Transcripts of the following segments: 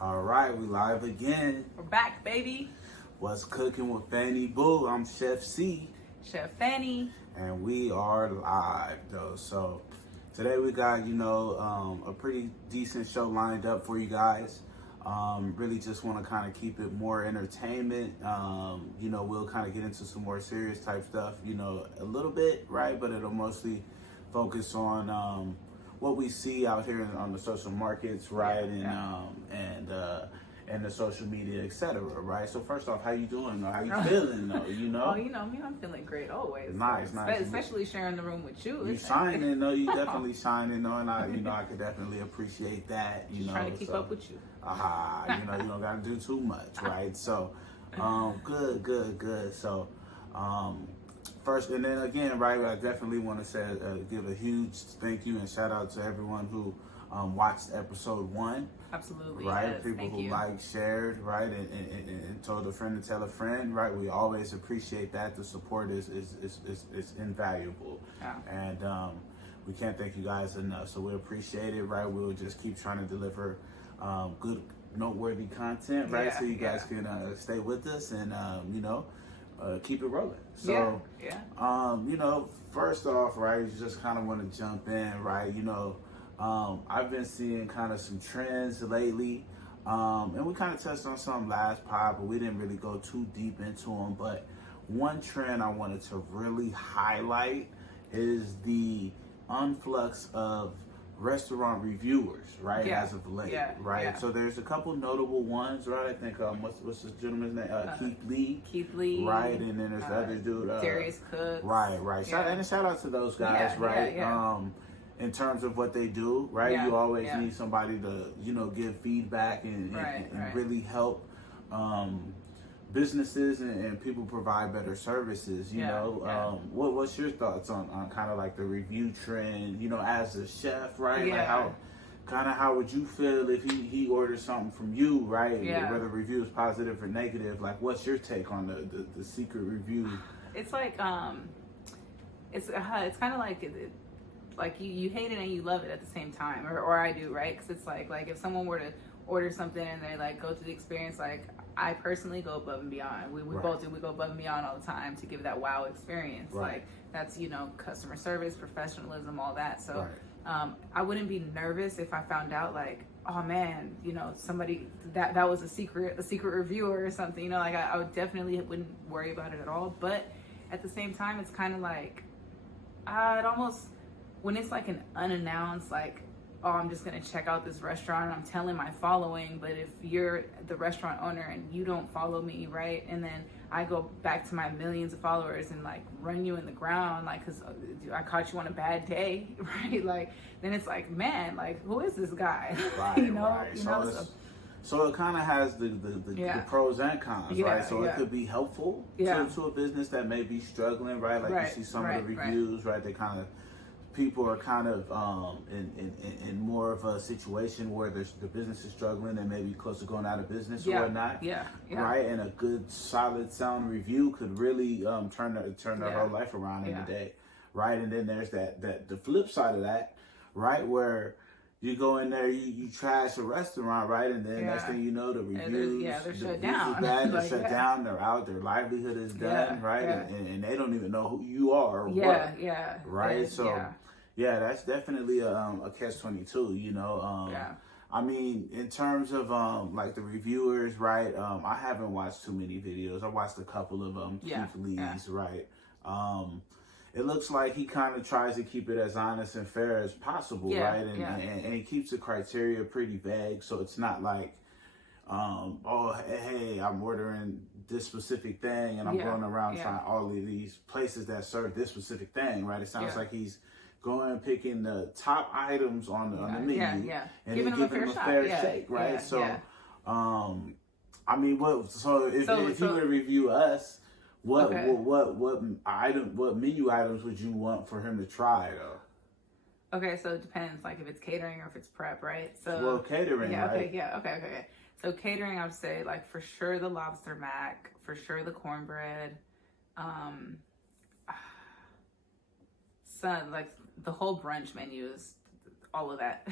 All right, we live again. We're back, baby. What's cooking with FannyB00? I'm Chef C. Chef Fanny. And we are live, though. So today we got, a pretty decent show lined up for you guys. Really just want to kind of keep it more entertainment. We'll kind of get into some more serious type stuff, a little bit, right? But it'll mostly focus on what we see out here on the social markets, right? And the social media, etc., right? So first off, how you doing? How you feeling, though? Oh, me, I'm feeling great always. Nice. Especially sharing the room with you. You shining, though. You definitely shining, though, and I could definitely appreciate that. Trying to keep up with you. You don't got to do too much, right? So, good. So, first, and then again, right, I definitely want to say, give a huge thank you and shout out to everyone who watched episode 1. Absolutely. Right? Yes, People who liked, shared, right, and told a friend to tell a friend, right? We always appreciate that. The support is invaluable. Yeah. And we can't thank you guys enough. So we appreciate it, right? We'll just keep trying to deliver good, noteworthy content, right? So you guys can stay with us and, keep it rolling. So, first off, right, you just kind of want to jump in, right? I've been seeing kind of some trends lately, and we kind of touched on some last pod, but we didn't really go too deep into them. But one trend I wanted to really highlight is the influx of restaurant reviewers, right? As of late, right? So there's a couple notable ones, right? I think what's this gentleman's name? Keith Lee, right? And then there's the other dude, Darius Cook, right. And a shout out to those guys, right? In terms of what they do, right? You always need somebody to, give feedback and really help businesses and people provide better services, What's your thoughts on kind of like the review trend, as a chef, right? Like how would you feel if he orders something from you, right? Whether the review is positive or negative, like what's your take on the secret review? It's like, it's kind of like, like you hate it and you love it at the same time, or I do, right? Because it's like if someone were to order something and they like go through the experience, like I personally go above and beyond. We both do. We go above and beyond all the time to give that wow experience. Like that's customer service, professionalism, all that. So I wouldn't be nervous if I found out like, oh man, somebody that was a secret reviewer or something. Like I would definitely wouldn't worry about it at all. But at the same time, it's kind of like it almost, when it's like an unannounced, like, oh, I'm just gonna check out this restaurant, I'm telling my following, but if you're the restaurant owner and you don't follow me, right, and then I go back to my millions of followers and like run you in the ground, like, cause I caught you on a bad day, right, like, then it's like, man, like, who is this guy? So it kind of has the pros and cons, right? So it could be helpful to a business that may be struggling, right? Like you see some of the reviews, right? They kind of, people are kind of in more of a situation where the business is struggling and maybe close to going out of business or whatnot. Right? And a good, solid, sound review could really turn their whole life around in a day, right? And then there's the flip side of that, right? Where you go in there, you trash a restaurant, right? And then next thing you know, the reviews, they're shut down. They're shut down. They're out. Their livelihood is done, right? And they don't even know who you are or what. Right. So that's definitely a catch-22. I mean, in terms of like the reviewers, right? I haven't watched too many videos. I watched a couple of Keith Lee's, right? It looks like he kind of tries to keep it as honest and fair as possible, right? And he keeps the criteria pretty vague, so it's not like, hey, I'm ordering this specific thing and I'm going around trying all of these places that serve this specific thing, right? It sounds like he's going and picking the top items on the menu and giving them a fair shake, right? I mean, if you were to review us, what menu items would you want for him to try though? Okay, so it depends, like if it's catering or if it's prep, right? So catering, right? Okay. So catering, I would say like for sure the lobster mac, for sure the cornbread, like the whole brunch menu is all of that.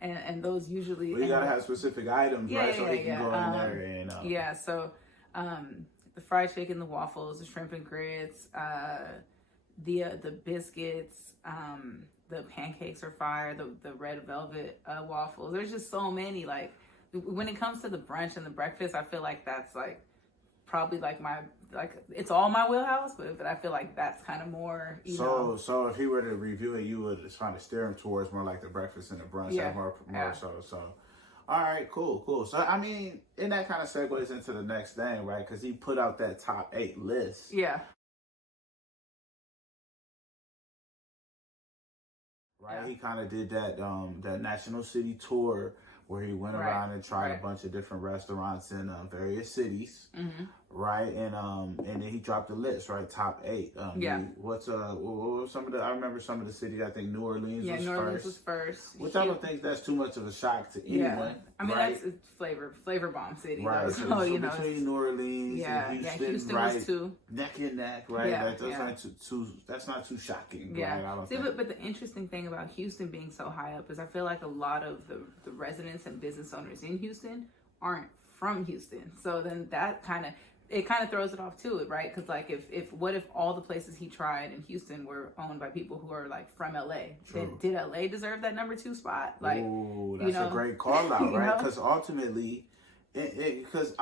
And those usually... Well, you gotta have specific items, right? So they can go in there and... Yeah, so the fried chicken, the waffles, the shrimp and grits, the biscuits, the pancakes are fire, the red velvet waffles. There's just so many. Like, when it comes to the brunch and the breakfast, I feel like that's like probably like my, like, it's all my wheelhouse, but I feel like that's kind of more, you know. So if he were to review it, you would just kind of steer him towards more like the breakfast and the brunch. Yeah. More so. All right, cool. So, I mean, and that kind of segues into the next thing, right? Because he put out that top 8 list. Yeah. Right, yeah. He kind of did that that national city tour where he went around and tried a bunch of different restaurants in various cities, right? And then he dropped the list, right? Top 8. What were some of the? I remember some of the cities. I think New Orleans was first. Yeah, New Orleans was first. Which I don't think that's too much of a shock to anyone. I mean, that's a flavor bomb city, right? Though, so you know, between New Orleans and Houston, right, was too. Neck and neck, right? That's not too shocking. Yeah. Right? But the interesting thing about Houston being so high up is I feel like a lot of the residents and business owners in Houston aren't from Houston, so then that kind of throws it off too, right? Because like if all the places he tried in Houston were owned by people who are like from LA, then did LA deserve that number 2 spot? Like, ooh, that's a great call out, right? Because ultimately, because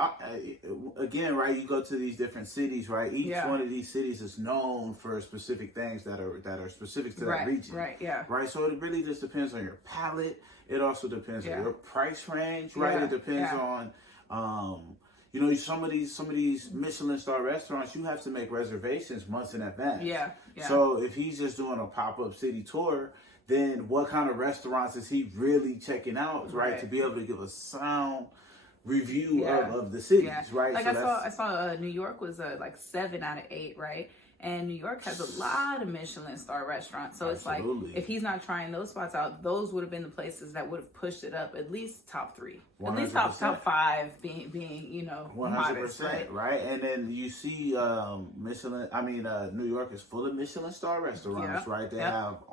again, right, you go to these different cities, right? Each one of these cities is known for specific things that are specific to that region, right? So it really just depends on your palate. It also depends on your price range, right? It depends on you know, some of these Michelin star restaurants, you have to make reservations months in advance. Yeah. So if he's just doing a pop-up city tour, then what kind of restaurants is he really checking out, right? To be able to give a sound review of the cities, right? Like so I saw New York was like 7 out of 8, right? And New York has a lot of Michelin star restaurants. So it's like, if he's not trying those spots out, those would have been the places that would have pushed it up at least top 3. 100%. At least top 5 being you know, 100%, modest, right? And then you see New York is full of Michelin star restaurants, right? They have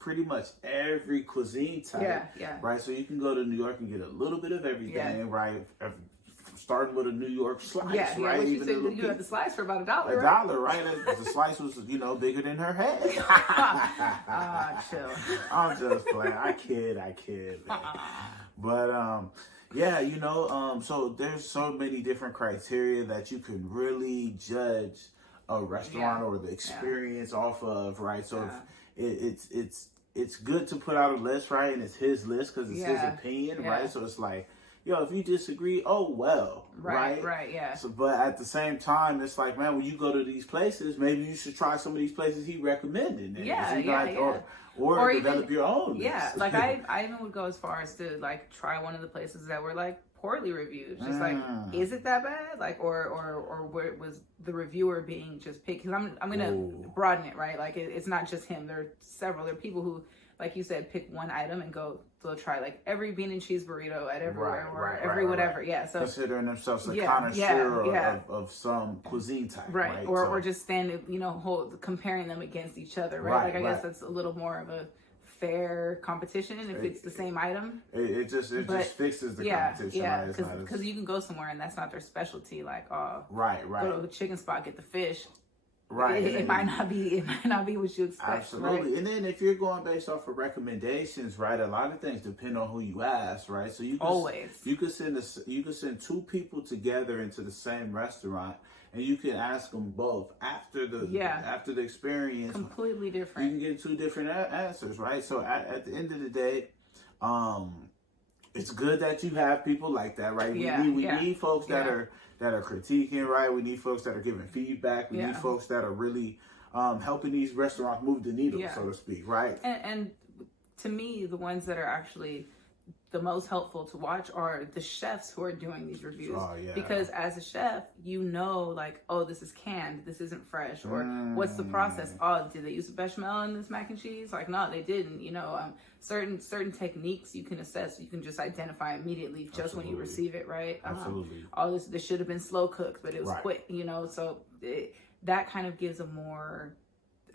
pretty much every cuisine type, right? So you can go to New York and get a little bit of everything, right? Starting with a New York slice, right? Even you had the slice for about $1, $1, right? The slice was, bigger than her head. Chill. I'm just playing. I kid, man. But so there's so many different criteria that you can really judge a restaurant or the experience off of, right? So it's good to put out a list, right? And it's his list because it's his opinion, right? So it's like, if you disagree, oh well, right? So, but at the same time, it's like, man, when you go to these places, maybe you should try some of these places he recommended. Or develop your own list. Yeah, like I even would go as far as to like try one of the places that were like poorly reviewed. Just like, is it that bad? Like, or where was the reviewer being just picked? Because I'm gonna broaden it, right? Like it's not just him. There are people who, like you said, pick one item and they'll try like every bean and cheese burrito at everywhere, whatever. Yeah, so considering themselves a connoisseur of some cuisine type, right? Or just comparing them against each other, right? I guess that's a little more of a fair competition if it's the same item. It just fixes the competition, right? Because you can go somewhere and that's not their specialty, like go to a chicken spot, get the fish. Right. It might not be what you expect. Absolutely. Right? And then if you're going based off of recommendations, right, a lot of things depend on who you ask, right? So you could send 2 people together into the same restaurant and you can ask them both after the experience. Completely different. You can get 2 different answers, right? So at the end of the day, it's good that you have people like that, right? We need folks that are critiquing, right? We need folks that are giving feedback. We need folks that are really helping these restaurants move the needle, so to speak, right? And to me, the ones that are actually the most helpful to watch are the chefs who are doing these reviews. Because as a chef, like, oh, this is canned, this isn't fresh, or what's the process? Oh, did they use bechamel in this mac and cheese? Like, no, they didn't. Certain techniques you can assess, you can just identify immediately just when you receive it, right? Absolutely. All this should have been slow cooked, but it was quick, so that kind of gives a more,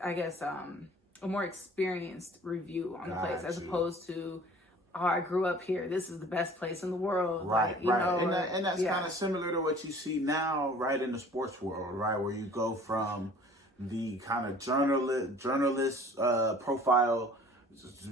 I guess, experienced review on the place, as opposed to, oh, I grew up here, this is the best place in the world. Right, you know, and that's kind of similar to what you see now, right, in the sports world, right, where you go from the kind of journalist profile,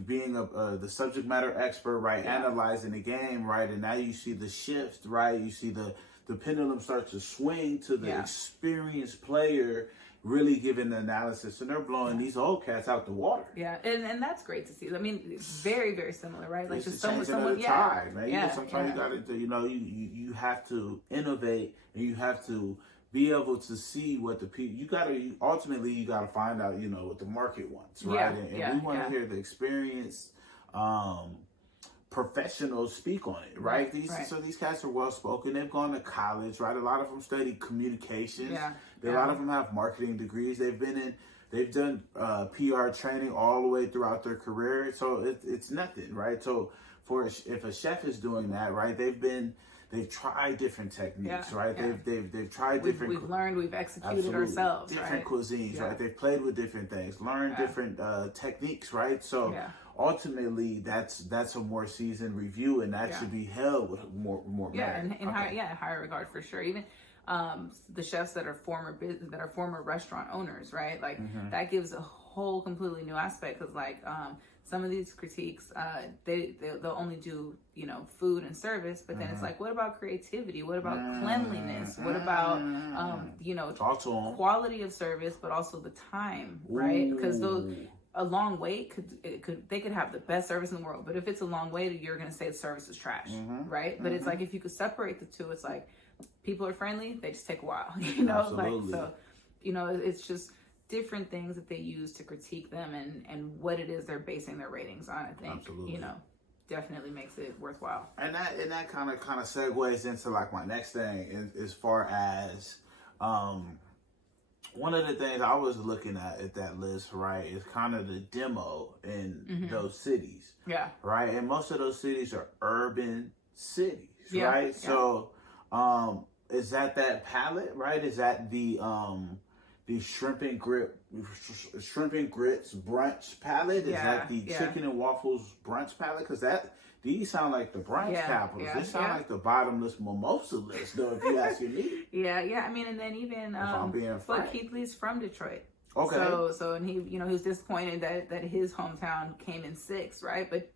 being the subject matter expert, right, analyzing the game, right, and now you see the shift, right, you see the pendulum start to swing to the experienced player really giving the analysis, and they're blowing these old cats out the water. Yeah, and that's great to see. I mean, it's very, very similar, right? Like, just someone, tide, man. Sometimes you got to, you know, you have to innovate, and you have to be able to see what the people, you got to find out, you know, what the market wants, right? And we want to hear the experienced professionals speak on it, right? So these cats are well spoken. They've gone to college, right? A lot of them study communications. A lot of them have marketing degrees. They've done PR training all the way throughout their career. So it's nothing, right? So if a chef is doing that, right? They've tried different techniques, right? They've tried different. We've learned, we've executed ourselves, different cuisines, right? They've played with different things, learned different techniques, right? So ultimately, that's a more seasoned review, and that should be held with more merit. Higher regard for sure. Even the chefs that are former restaurant owners, right? Like that gives a whole completely new aspect, because like some of these critiques, they'll only do, you know, food and service, but then it's like, what about creativity? What about cleanliness? What about you know, quality of service, but also the time, right? Because a long wait they could have the best service in the world, but if it's a long wait, you're gonna say the service is trash, right? But it's like, if you could separate the two, it's like, people are friendly, they just take a while, you know. Absolutely. Like, so, you know, it's just different things that they use to critique them, and what it is they're basing their ratings on. I think you know, definitely makes it worthwhile. And that kind of segues into like my next thing, as far as one of the things I was looking at that list, right, is kind of the demo in those cities. Yeah. Right? And most of those cities are urban cities, right? Yeah. So is that palette, right? Is that the shrimp and grits brunch palette? Is that the chicken and waffles brunch palette? Because these sound like the brunch capitals. They sound like the bottomless mimosa list, though, if you ask me. I mean, and then even but Keith Lee's from Detroit. Okay. So and he, you know, he was disappointed that his hometown came in 6th, right? But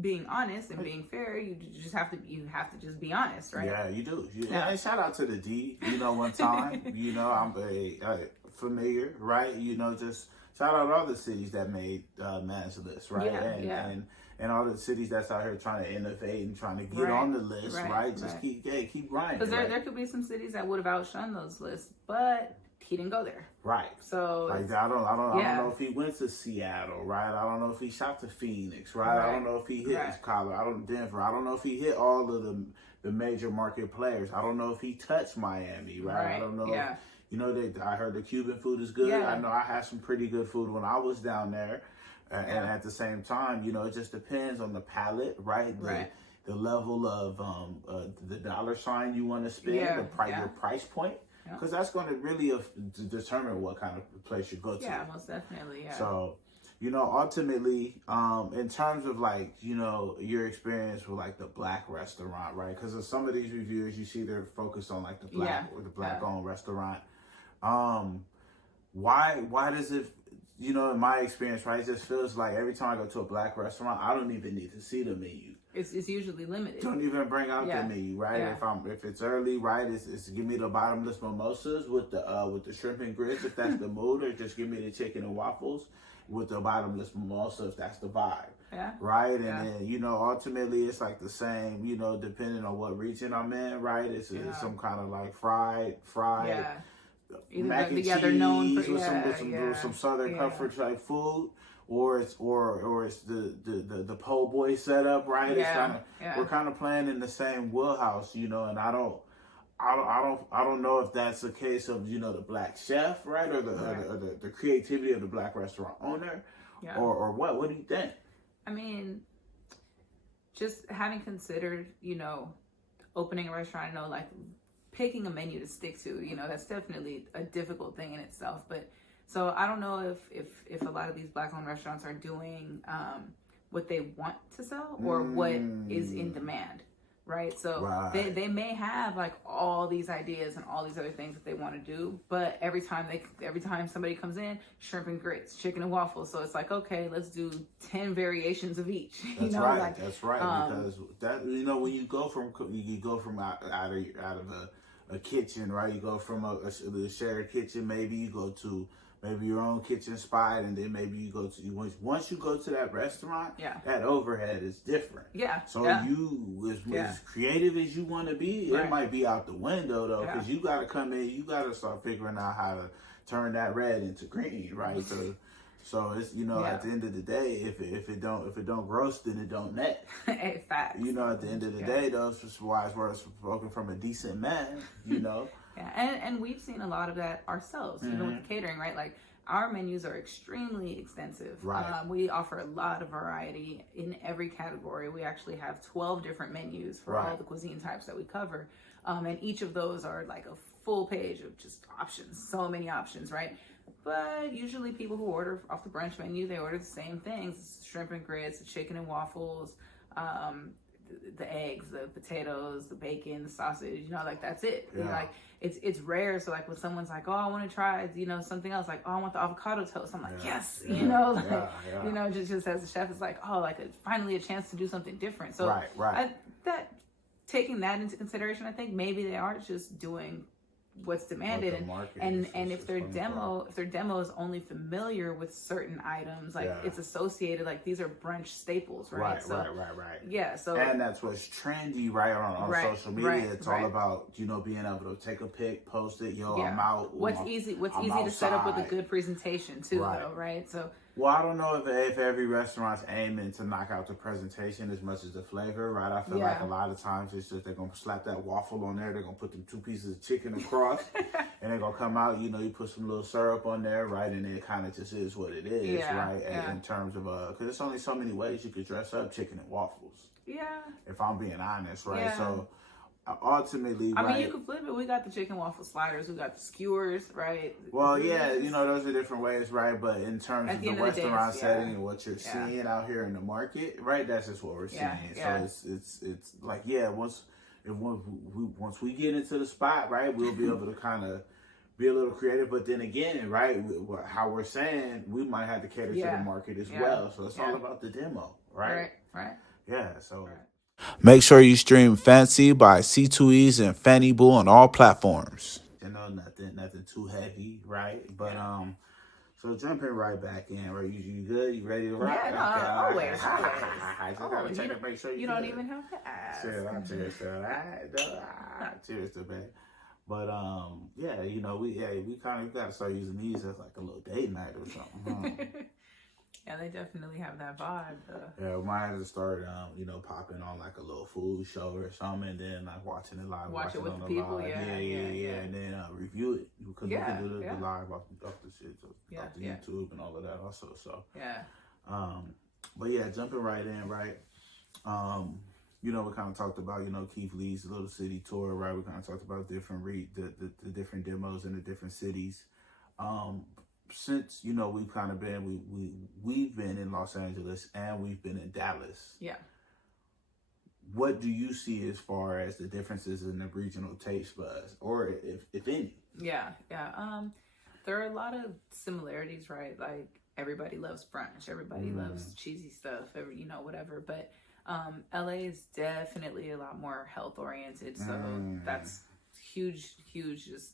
being honest and being fair, you have to just be honest, right? Yeah, you do. And shout out to the D. You know, one time, you know, I'm familiar, right? You know, just shout out all the cities that made Man's list, right? And all the cities that's out here trying to innovate and trying to get on the list, right? Just keep grinding. Because there could be some cities that would have outshone those lists, but he didn't go there. Right. So like, I don't know if he went to Seattle, right? I don't know if he shot to Phoenix, right? I don't know if he hit Colorado, Denver. I don't know if he hit all of the major market players. I don't know if he touched Miami, right? I don't know. If, you know, I heard the Cuban food is good. I know I had some pretty good food when I was down there. And at the same time, you know, it just depends on the palate, right? The level of the dollar sign you want to spend, your price point. Because that's going to really determine what kind of place you go to. Yeah, most definitely, So, you know, ultimately, in terms of like, you know, your experience with like the black restaurant, right? Because of some of these reviews, you see they're focused on like the black or the black-owned restaurant. Why does it, you know, in my experience, right, it just feels like every time I go to a black restaurant, I don't even need to see the menu. It's usually limited. Don't even bring out the menu, right? If it's early, right, it's give me the bottomless mimosas with the shrimp and grits if that's the mood, or just give me the chicken and waffles with the bottomless mimosa if that's the vibe. Right? And then, you know, ultimately it's like the same, you know, depending on what region I'm in, right? It's some kind of like fried mac and cheese, they're known for, with some Southern comfort type food. Or it's the po' boy setup, right? It's kind of we're kind of playing in the same wheelhouse, you know. And I don't know if that's a case of, you know, the black chef, right, or the creativity of the black restaurant owner, or what? What do you think? I mean, just having considered, you know, opening a restaurant, I know like picking a menu to stick to, you know, that's definitely a difficult thing in itself, but So I don't know if a lot of these Black-owned restaurants are doing what they want to sell or what is in demand, right? So they may have like all these ideas and all these other things that they want to do, but every time somebody comes in, shrimp and grits, chicken and waffles. So it's like, okay, let's do 10 variations of each. That's right. That's right. Because that, you know, when you go from out of a kitchen, right? You go from a shared kitchen, maybe you go to your own kitchen spot, and then maybe you go to once you go to that restaurant, that overhead is different. So you as creative as you want to be, it might be out the window though, because you got to come in, you got to start figuring out how to turn that red into green, right? So it's, you know, at the end of the day, if it don't roast, then it don't net. Facts. You know, at the end of the day, those wise words spoken from a decent man. You know. And we've seen a lot of that ourselves, even with the catering, right? Like our menus are extremely extensive. Right. We offer a lot of variety in every category. We actually have 12 different menus for all the cuisine types that we cover, and each of those are like a full page of just options. So many options, right? But usually people who order off the brunch menu, they order the same things: shrimp and grits, the chicken and waffles, the eggs, the potatoes, the bacon, the sausage, you know, like that's it. Like it's rare. So like when someone's like, oh, I want to try, you know, something else, like, oh, I want the avocado toast. I'm like, yes, you know, like, you know, just as a chef, it's like, oh, like finally a chance to do something different. So taking that into consideration, I think maybe they are just doing what's demanded, and if their demo is only familiar with certain items, like it's associated, like these are brunch staples, right? Yeah, so and that's what's trendy, right, on social media. It's all about, you know, being able to take a pic, post it, I'm out. What's easy to set up with a good presentation too, though, right? So well, I don't know if every restaurant's aiming to knock out the presentation as much as the flavor, right? I feel like a lot of times it's just they're going to slap that waffle on there. They're going to put them 2 pieces of chicken across, and they're going to come out, you know, you put some little syrup on there, right? And it kind of just is what it is, right? In terms of, because there's only so many ways you could dress up chicken and waffles. If I'm being honest, right? So ultimately, I mean, you can flip it. We got the chicken waffle sliders. We got the skewers, right? Well, yeah, you know, those are different ways, right? But in terms of the restaurant setting and what you're seeing out here in the market, right? That's just what we're seeing. So it's like, once we get into the spot, right, we'll be able to kind of be a little creative. But then again, right, how we're saying, we might have to cater to the market as well. So it's all about the demo, right? Right. Yeah. So. Make sure you stream Fancy by C2Es and FannyB00 on all platforms. You know, nothing too heavy, right? But so jumping right back in, right? You good? You ready to rock? Yeah, always. I just gotta check and make sure you don't even have to ask. Cheers, cheers to that. But you know, we kind of gotta start using these as like a little date night or something. Yeah, they definitely have that vibe. Yeah, we might have to start, you know, popping on like a little food show or something, and then like watching it live. Watch it with the people, live. And then review it, because we can do the live off the shit, off the YouTube and all of that also. So but yeah, jumping right in, right. You know, we kind of talked about, you know, Keith Lee's Little City Tour, right? We kind of talked about different the different demos in the different cities. Since, you know, we've kind of been, we've been in Los Angeles and we've been in Dallas. Yeah. What do you see as far as the differences in the regional taste buds, or if any? Yeah. There are a lot of similarities, right? Like everybody loves brunch, everybody loves cheesy stuff, you know, whatever. But LA is definitely a lot more health oriented, so that's huge, just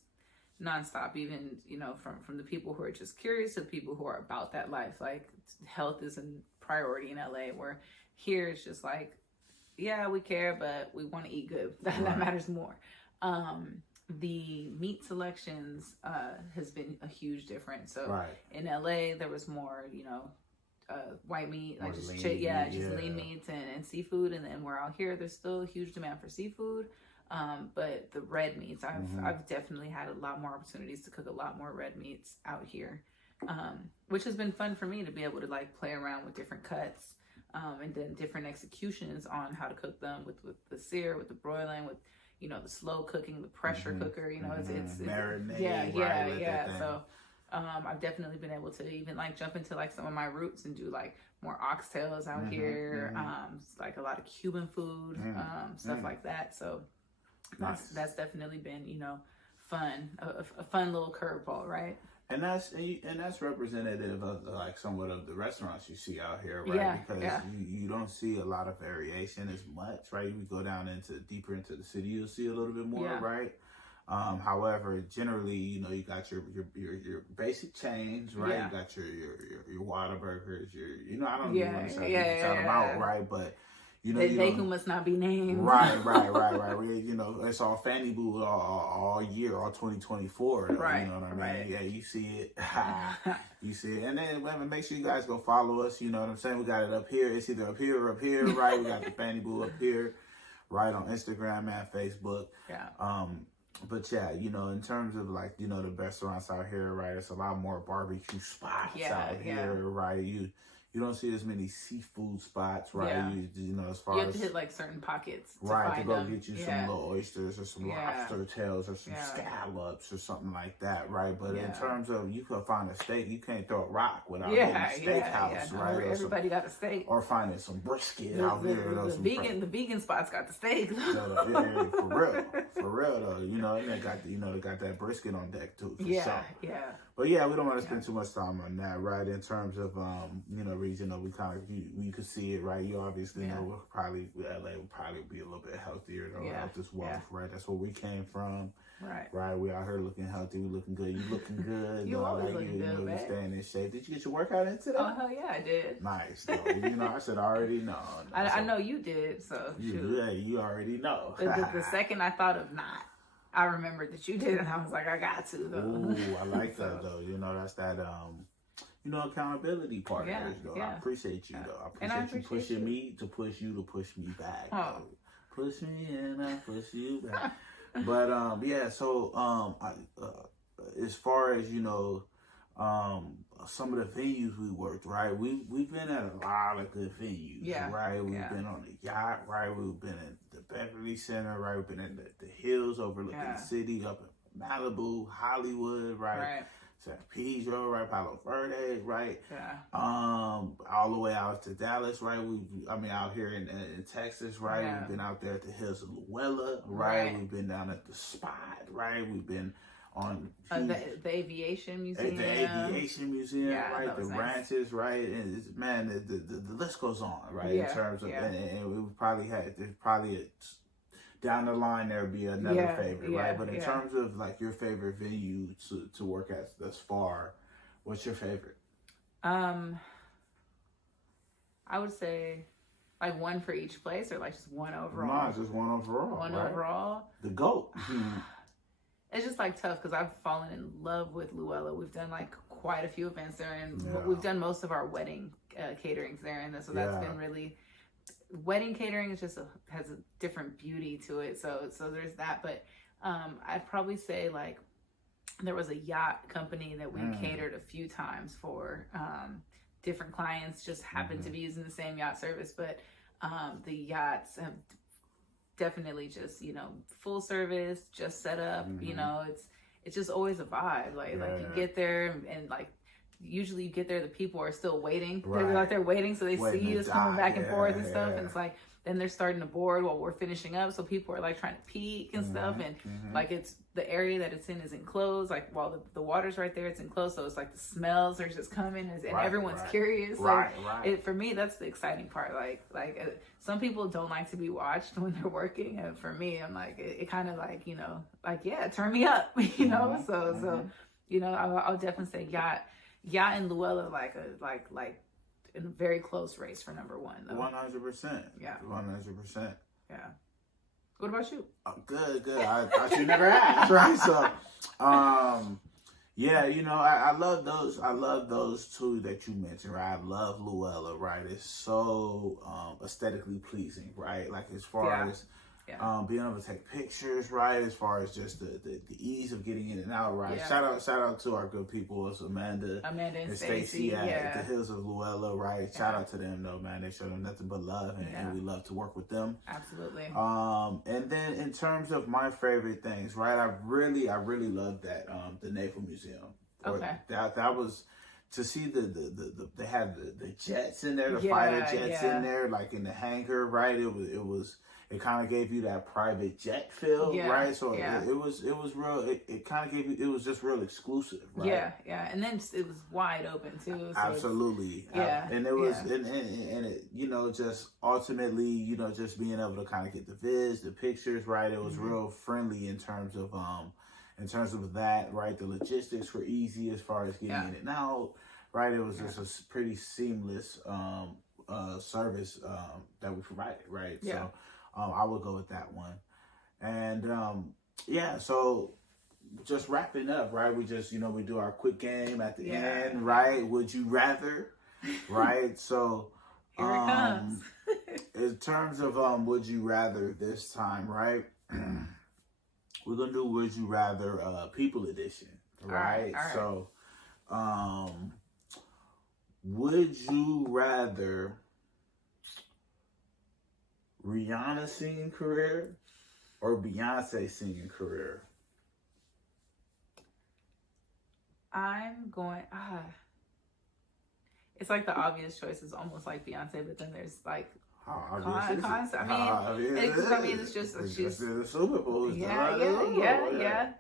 nonstop. Even, you know, from the people who are just curious to the people who are about that life. Like health is a priority in LA, where here it's just like, yeah, we care, but we want to eat good. That matters more. The meat selections has been a huge difference. So in LA there was more, you know, white meat, like just lean meats and seafood. And then we're out here, there's still a huge demand for seafood. But the red meats, I've definitely had a lot more opportunities to cook a lot more red meats out here, which has been fun for me to be able to like play around with different cuts, and then different executions on how to cook them with the sear, with the broiling, with, you know, the slow cooking, the pressure cooker. You know, it's marinade. So I've definitely been able to even like jump into like some of my roots and do like more oxtails out here. Like a lot of Cuban food, stuff like that. So that's definitely been, you know, fun, a fun little curveball, right? And that's representative of like somewhat of the restaurants you see out here, right? Because you don't see a lot of variation as much, right? You go down deeper into the city, you'll see a little bit more, right? However, generally, you know, you got your basic chains, right? You got your Whataburgers, you know, I don't even want to shout them out, right? But you know, they who must not be named. Right. You know, it's all FannyB00 all year, all 2024. Right. You know what I mean? Yeah, you see it. You see it. And then make sure you guys go follow us. You know what I'm saying? We got it up here. It's either up here or up here, right? We got the FannyB00 up here, right, on Instagram and Facebook. Yeah. But yeah, you know, in terms of like, you know, the restaurants out here, right? It's a lot more barbecue spots out here, right? You don't see as many seafood spots, right? Yeah. You know, as far you have to hit like certain pockets, to go get you some little oysters or some lobster tails or some scallops or something like that, right? But in terms of, you could find a steak, you can't throw a rock without getting a steakhouse, right? Everybody got a steak, or finding some brisket out there. The vegan spots got the steak. For real though, you know, and they got that brisket on deck too. For sure. But yeah, we don't want to spend too much time on that, right? In terms of you know, regional, we kind of you could see it, right? You obviously know LA would probably be a little bit healthier, though, health is wealth, right? That's where we came from, right? We out here looking healthy, we looking good. You looking good? You always looking good, man. You staying in shape. Did you get your workout in today? Oh hell yeah, I did. Nice, though. You know, I said I already know. I know you did, so you already know. The second I thought of not, I remembered that you did, and I was like, I got to though. Ooh, I like that though. You know, that's that you know, accountability part of this though. I appreciate you though. I appreciate you pushing me to push you to push me back. Push me and I push you back. But yeah, so as far as, you know, some of the venues we worked, right? We've been at a lot of good venues, right? We've been on the yacht, right? We've been at the Beverly Center, right? We've been in the hills overlooking the city, up in Malibu, Hollywood, right? San Pedro, right? Palo Verde, right? All the way out to Dallas, right? Out here in Texas, right? We've been out there at the hills of Luella, right? We've been down at the Spot, right? We've been on the Aviation Museum. The Aviation Museum, right? The ranches, right? And man, the list goes on, right? In terms of, and we there's probably down the line there'll be another favorite, right? But in terms of like your favorite venue to work at thus far, what's your favorite? I would say like one for each place, or like just one overall. No, just one overall. Overall. The GOAT. It's just like tough because I've fallen in love with Luella. We've done like quite a few events there, and we've done most of our wedding caterings there, and so that's been really. Wedding catering is just has a different beauty to it, so there's that. But I'd probably say like there was a yacht company that we catered a few times for different clients. Just happened to be using the same yacht service, but the yachts have definitely just, you know, full service, just set up. You know, it's just always a vibe. Like you get there and like. Usually you get there, the people are still waiting. They're waiting, so they see you coming back and forth and stuff. And it's like, then they're starting to board while we're finishing up. So people are like trying to peek and stuff. And like it's the area that it's in is enclosed. Like while the water's right there, it's enclosed. So it's like the smells are just coming and everyone's curious. For me, that's the exciting part. Like some people don't like to be watched when they're working. And for me, I'm like, it kind of like, you know, like, turn me up, you know? So, you know, I'll definitely say yacht and Luella like in a very close race for number one though. 100%. Yeah. 100%. Yeah. What about you? Good. I should never ask, right? So, yeah, you know, I love those. I love those two that you mentioned, right? I love Luella, right? It's so aesthetically pleasing, right? Like as far as being able to take pictures, right? As far as just the ease of getting in and out, right? Shout out to our good people, it's Amanda and Stacy at the Hills of Luella, right? Shout out to them though, man. They show them nothing but love, and we love to work with them. Absolutely. And then in terms of my favorite things, right? I really love that the Naval Museum. Okay. That was to see they had the jets in there, the fighter jets in there, like in the hangar, right? It kind of gave you that private jet feel, right? So it was real. It kind of gave you. It was just real exclusive, right? Yeah. And then it was wide open too. So absolutely, and it was, and it, just ultimately, just being able to kind of get the vids, the pictures, right? It was real friendly in terms of that, right? The logistics were easy as far as getting in and out, right? It was just a pretty seamless service that we provided, right? So I would go with that one. And so just wrapping up, right? We just, we do our quick game at the end, right? Would you rather, right? So here it comes. In terms of would you rather this time, right? We're gonna do would you rather people edition, right? All right. So would you rather Rihanna singing career or Beyonce singing career? I'm going. It's like the obvious choice is almost like Beyonce, but then there's like cons. It's just she's the Super Bowl. Yeah.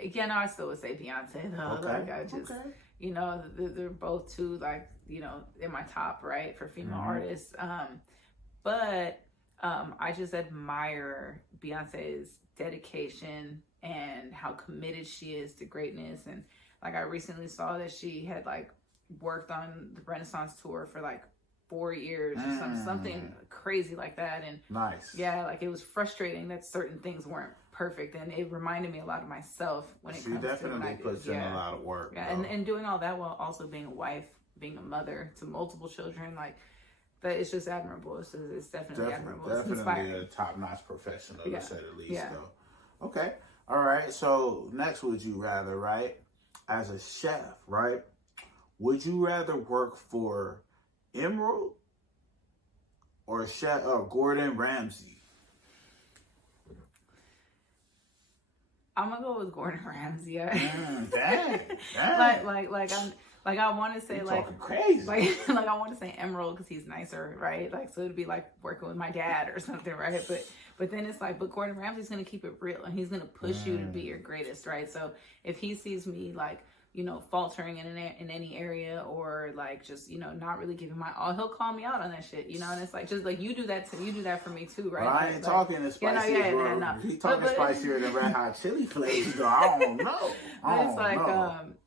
Again, I still would say Beyonce though. Okay. Like I just, they're both two like in my top right for female artists. But I just admire Beyonce's dedication and how committed she is to greatness. And like I recently saw that she had like worked on the Renaissance tour for like 4 years or something crazy like that. And nice. Yeah, like it was frustrating that certain things weren't perfect, and it reminded me a lot of myself when it comes to She definitely puts in a lot of work. Yeah, and doing all that while also being a wife, being a mother to multiple children, like that. It's just admirable. It's definitely admirable. It's definitely a top-notch professional, to say the least. Though. Okay. All right. So next, would you rather, right? As a chef, right? Would you rather work for Emerald or Chef Gordon Ramsay? I'm gonna go with Gordon Ramsay. Dang. Like I want to say crazy. Like I want to say Emerald because he's nicer, right? Like so it'd be like working with my dad or something, right? But then it's like, but Gordon Ramsay's gonna keep it real and he's gonna push you to be your greatest, right? So if he sees me like faltering in any area or like just not really giving my all, he'll call me out on that shit, and it's like just like you do that for me too, right? Well, I ain't talking as spicy. He talking spicier than Red Hot Chili Flakes, though. I don't know.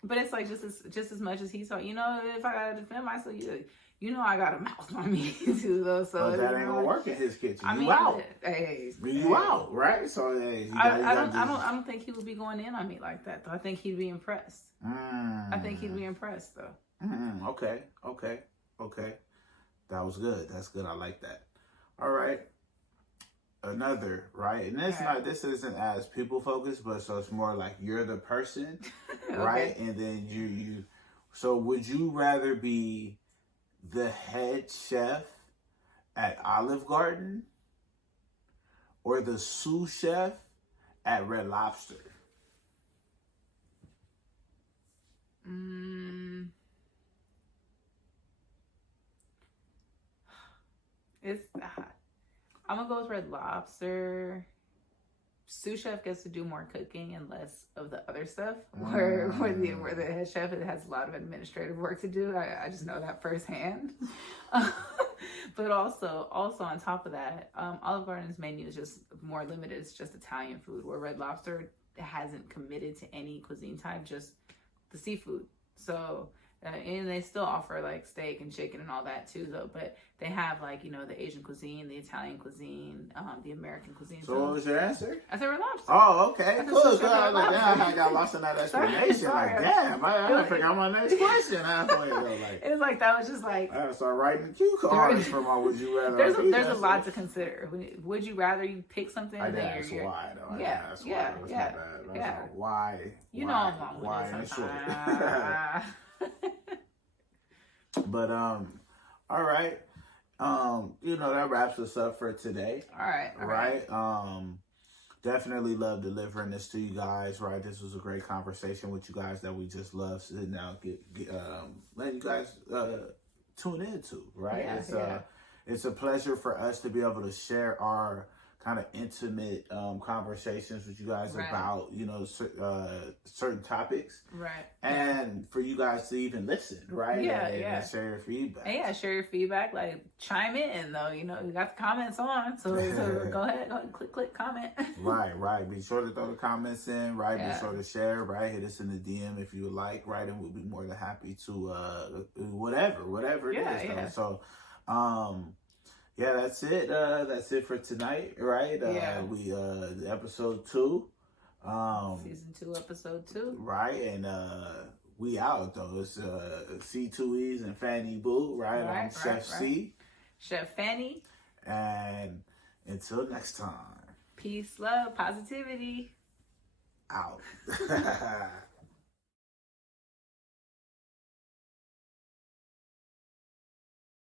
But it's like just as much as he's talking. If I gotta defend myself, I got a mouth on me too, though. So that ain't gonna work in his kitchen. You out, right? So I don't think he would be going in on me like that, though. I think he'd be impressed. I think he'd be impressed, though. Okay. That was good. That's good. I like that. All right. Another, right? And this isn't as people focused, but so it's more like you're the person, right? And then you. So would you rather be the head chef at Olive Garden or the sous chef at Red Lobster? I'm gonna go with Red Lobster. Sous chef gets to do more cooking and less of the other stuff. Where the head chef has a lot of administrative work to do. I just know that firsthand. But also on top of that, Olive Garden's menu is just more limited. It's just Italian food. Where Red Lobster hasn't committed to any cuisine type, just the seafood. So and they still offer like steak and chicken and all that too, though. But they have like the Asian cuisine, the Italian cuisine, the American cuisine. So what was your answer? I said Red Lobster. Oh, okay, cool. I got lost in that explanation. Sorry. Like, damn, I forgot my next question halfway though. Like, it was like that was just like. I start writing the cue cards for my would you rather. There's a lot to consider. Would you rather you pick something? That's why though. Yeah. Why? I'm wrong with it. But all right. That wraps us up for today. All right. definitely love delivering this to you guys, right? This was a great conversation with you guys that we just love sitting down, letting you guys tune into, right? It's a pleasure for us to be able to share our kind of intimate conversations with you guys about, you know, certain topics. Right. And for you guys to even listen, right? And share your feedback. And share your feedback. Like, chime in, though. You know, you got the comments on. So go ahead, click comment. Right. Be sure to throw the comments in, right? Be sure to share, right? Hit us in the DM if you would like, right? And we'll be more than happy to, whatever it is. Though. So, yeah, that's it. That's it for tonight, right? We episode 2. Season 2, episode 2. Right, and we out though. It's C2Es and FannyB00, right? I'm Chef C. Chef Fanny. And until next time. Peace, love, positivity. Out.